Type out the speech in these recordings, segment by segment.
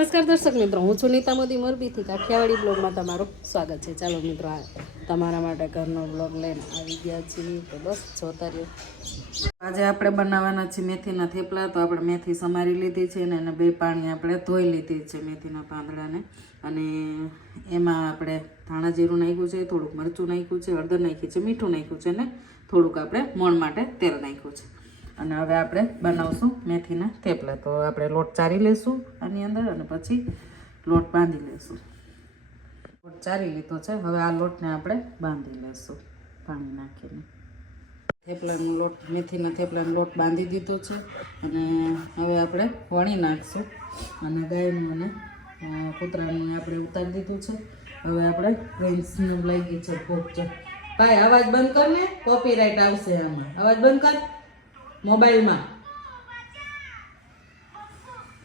નમસ્કાર દર્શક મિત્રો, હું છું નીતા મોદી મોરબીથી. કાઠિયાવાડી બ્લોગમાં તમારું સ્વાગત છે. ચાલો મિત્રો, આ તમારા માટે ઘરનો બ્લોગ લઈને આવી ગયા છીએ. તો બસ, જોતા રહ્યો. આજે આપણે બનાવવાના છે મેથીના થેપલા. તો આપણે મેથી સમારી લીધી છે ને એને બે પાણી આપણે ધોઈ લીધી છે મેથીના પાંદડાને. અને એમાં આપણે ધાણા જીરું નાખ્યું છે, થોડુંક મરચું નાખ્યું છે, હળદર નાખ્યું છે, મીઠું નાખ્યું છે ને થોડુંક આપણે મોણ માટે તેલ નાખ્યું છે. અને હવે આપણે બનાવશું મેથીના થેપલા. તો આપણે લોટ ચારી લઈશું આની અંદર અને પછી લોટ બાંધી લઈશું લોટ ચારી લીધો છે. હવે આ લોટને આપણે બાંધી લઈશું પાણી નાખીને. થેપલાનો લોટ, મેથીના થેપલાનો લોટ બાંધી દીધો છે. અને હવે આપણે વણી નાખશું. અને ગાયનું અને કૂતરાનું આપણે ઉતારી દીધું છે. હવે આપણે પ્રિન્સને લઈ ગઈ છે ભોગ છે. ભાઈ, અવાજ બંધ કર ને. કોપીરાઇટ આવશે આમાં. અવાજ બંધ કર. મોબાઈલમાં.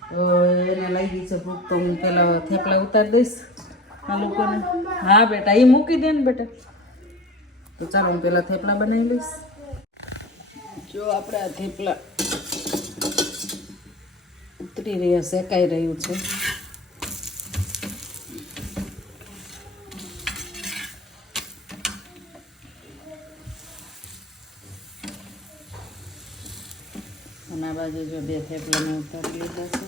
તો એને લાગી છે ભૂખ, તો હું પેલા થેપલા ઉતારી દઈશ આ લોકોને. હા, બેટા એ મૂકી દે ને બેટા. તો ચાલો, હું પેલા થેપલા બનાવી લઈશ. જો આપણે આ થેપલા ઉતરી રહ્યા, શેકાઈ રહ્યું છે. અને આ બાજુ જો બે થેપલાને ઉતારી લીધા છે.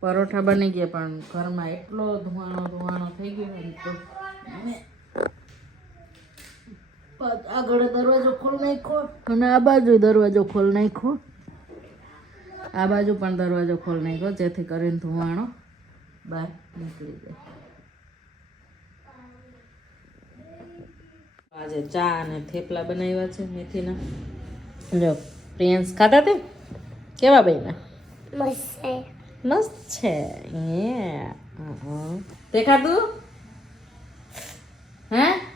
પરોઠા બની ગયા, પણ ઘરમાં એટલો ધુવાણો ધુવાણો થઈ ગયો ને તો મેં પગ- આગળ દરવાજો ખોલ નાખ્યો. અને આ બાજુ દરવાજો ખોલ નાખ્યો. આ બાજુ પણ દરવાજો ખોલ નાખ્યો જેથી કરીને ધુવાણો બહાર નીકળી જાય. આજે ચા અને થેપલા બનાવ્યા છે મેથીના. જો પ્રિયંશ ખાતા તે? કેવા બન્યા? મસ્ત છે. Yeah. અહં. તે ખાધું? હે?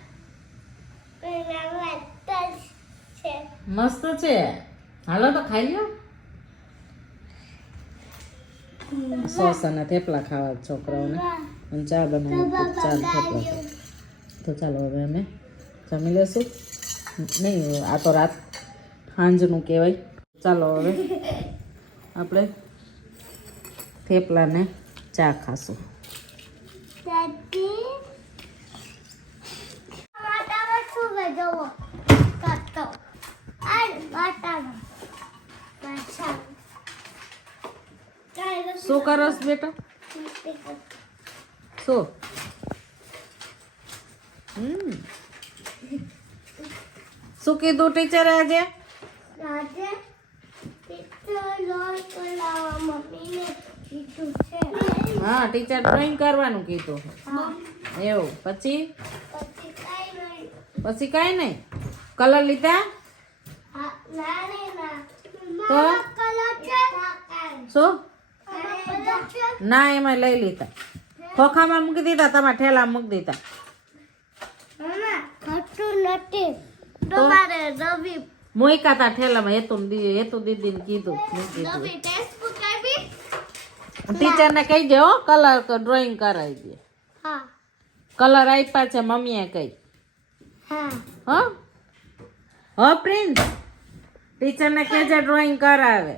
મસ્ત છે. હાલો તો ખાઈ લ્યો. સોસ અને થેપલા ખાવા છોકરાઓને. અને ચા બનાવી તો ચા ને થેપલા ખાવા. તો ચાલો હવે અમે જમી લેશું. નહીં આ તો રાત સાંજનું કહેવાય. ચાલો હવે આપણે થેપલાને ચા ખાશું. શું કરસ બેટા શું હમ શું કીધું ટીચરે આજે હા ટીચર ડ્રોઈંગ કરવાનું કીધું એવું પછી પછી કાંઈ નહીં. કલર લીધા? તો? શું? ના એમાં લઈ લીધા. ખોખામાં મૂકી દીધા તમારા ઠેલામાં મૂકી દીધા. રવિ તા ઠેલામાં હેતુ હેતુ દીદીને કીધું મૂકી ટીચરને કહી દે હો કલર ડ્રોઈંગ કરાવી દે. કલર આપ્યા છે મમ્મીએ કઈ હા. હો? પ્રિન્સ? ટીચરને કેજે ડ્રોઈંગ કરાવે.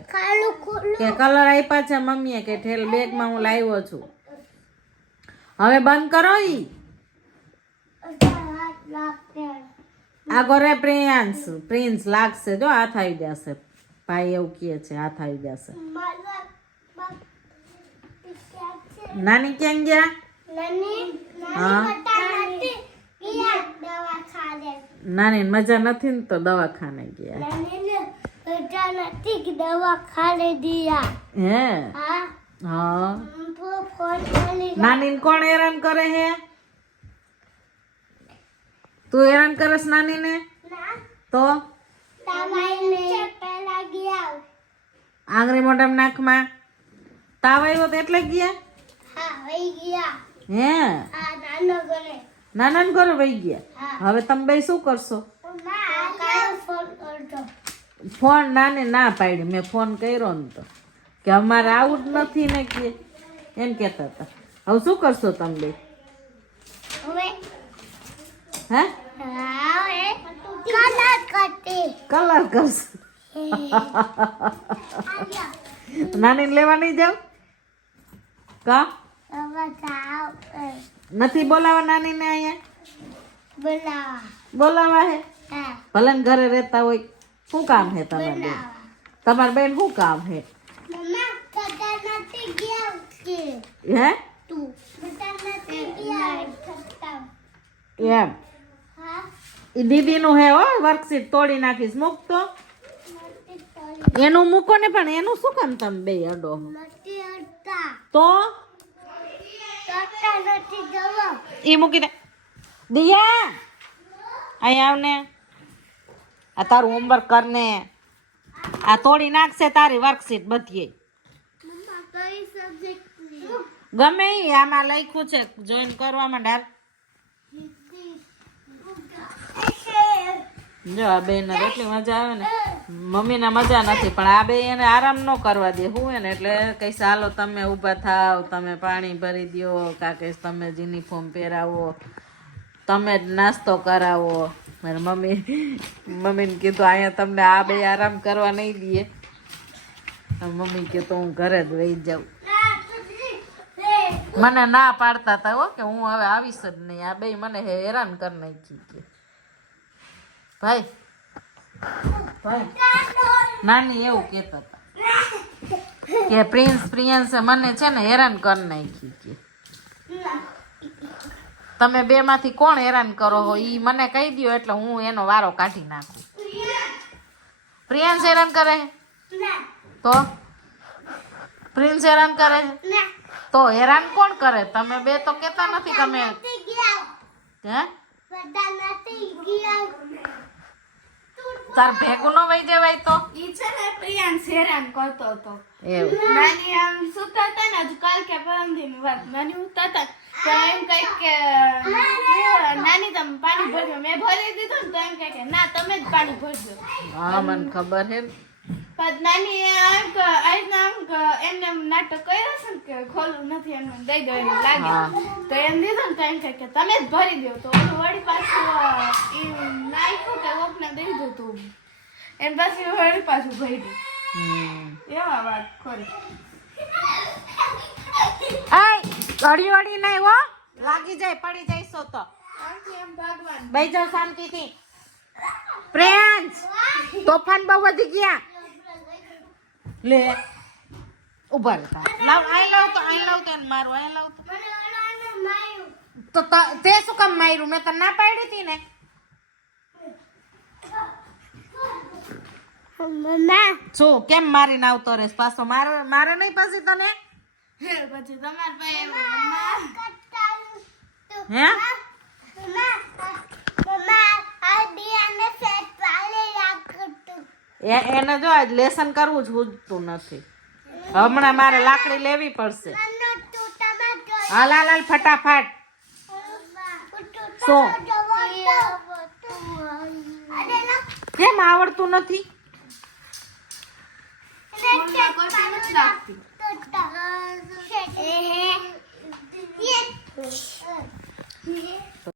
કે કલર આપ્યા છે મમ્મીએ કે ઠેલ બેગમાં હું લાવ્યો છું. હવે બંધ કરો ઈ. આગો રે પ્રિયાંશ. પ્રિન્સ લાગશે. જો હાથ આવી જશે. ભાઈ એવું કહે છે હાથ આવી જશે. નાની ક્યાં ગયા? હા. નાની બતા નથી પિયા દવા ખા લે નાની મજા નથી ને તો દવાખાને ગયા. નાની ને નથી કે દવા ખા દિયા. હે? હા. નાની કોણ હેરાન કરે હે? તું હેરાન કરસ નાની ને. તો? આંગળી મોઢામાં નાકમાં તાવ આવ્યો તો એટલે ગયા? હા ગયા. હે? હા નાનો ગણે નાના ને ઘરે વહી ગયા. હવે તમે બે શું કરશો? ફોન નાને ના પાડી. મેં ફોન કર્યો ને તો. કે અમારે આવું જ નથી ને કે એમ કહેતા હતા. હવે શું કરશો તમે બે? હે? કલર કરશો. નાની લેવા નહીં જાવ? કા? નથી બોલાવા નાની ને અહીંયા? બોલાવા. હે? હા. ભલે ઘરે રહેતા હોય શું કામ હે તમારે બેન? તમારે બેન શું કામ હે? હે? એમ એ દીદીનું હે હો વર્કશીટ તોડી નાખીશ. મૂક તો. એનું મૂકો ને પણ એનું શું કામ તમે બે અડો? તો? ઈ મૂકી દે દિયા, અહીં આવને. આ તારું હોમવર્ક કરને. આ તોડી નાખશે તારી વર્કશીટ બધી. ગમે આમાં લખ્યું છે જોઈન કરવામાં ડાલ. જો આ બેન એટલી મજા આવે ને. મમ્મીને મજા નથી, પણ આ બે એને આરામ ન કરવા દે. હું એને એટલે કઈ ચાલો તમે ઊભા થાવ, તમે પાણી ભરી કા કઈ તમે યુનિફોર્મ પહેરાવો, તમે જ નાસ્તો કરાવો. મારી મમ્મી, મમ્મીને કીધું, અહીંયા તમને આ બે આરામ કરવા નહીં દે મમ્મી કે, તો હું ઘરે જ વહી જાઉં. મને ના પાડતા હતા હો, કે હું હવે આવીશ જ નહીં. આ બે મને હેરાન કરી નાખી કે. ભાઈ નાની એવું કહેતા હતા. કે પ્રિન્સ પ્રિયન્સે મને છે ને હેરાન કરી નાખી કે. તમે બે માંથી કોણ હેરાન કરો હો? ઈ મને કહી દ્યો એટલે હું એનો વારો કાઢી નાખું. પ્રિયન્સ હેરાન કરે? તો? પ્રિન્સ હેરાન કરે? તો હેરાન કોણ કરે? તમે બે તો કેતા નથી તમે. હે? તાર ભેગું નો વહી જવાય તો? ઈ છે ને પ્રિયાન શેરાન કરતો હતો. એવું. નાની આમ સુતા હતા ને હજુ કાલ કે પરમ દિન વાત. નાની ઉતા હતા તો એમ કઈ કે નાની તમે પાણી ભરજો. મેં ભરી દીધું ને તો એમ કહે કે ના તમે જ પાણી ભરજો. હા મને ખબર હે. પછી નાની એ આમ ક- આ રીતના આમ ક- એમને નાટક કર્યો છે ને કે ખોલું નથી એમને દઈ દો એવું લાગે તો એમ દીધો ને એમ કહે કે તમે જ ભરી દો. તો ઓલું વળી પાછું એ નાખ્યું કે કોકને દઈ દો તું એમ પછી વળી પાછું ભર્યું હમ. એવા વાત ખોરી. આય ઘડી વળી નહીં હો. લાગી જાય પડી જઈશો તો. એમ ભગવાન. બેસી જાઓ શાંતિથી. પ્રેન્સ તોફાન બહુ વધી ગયા. લે. ઊભા રહેતા. લાવ આઈ લાવ તો આઈ લાવ તો મારું આઈ લાવ તો તો ત- તે શું કામ માર્યું? મેં તને ના પાડી હતી ને? મમ્મા. શું કેમ મારીને આવતો રેસ પાછો મારો મારો નહીં પછી તને? પછી તમારે પાસે હે? એ- એને જો આજ લેસન કરવું જ હોતું નથી. હમણાં મારે લાકડી લેવી પડશે. હાલ હાલ હાલ ફટાફટ. શું? કેમ આવડતું નથી?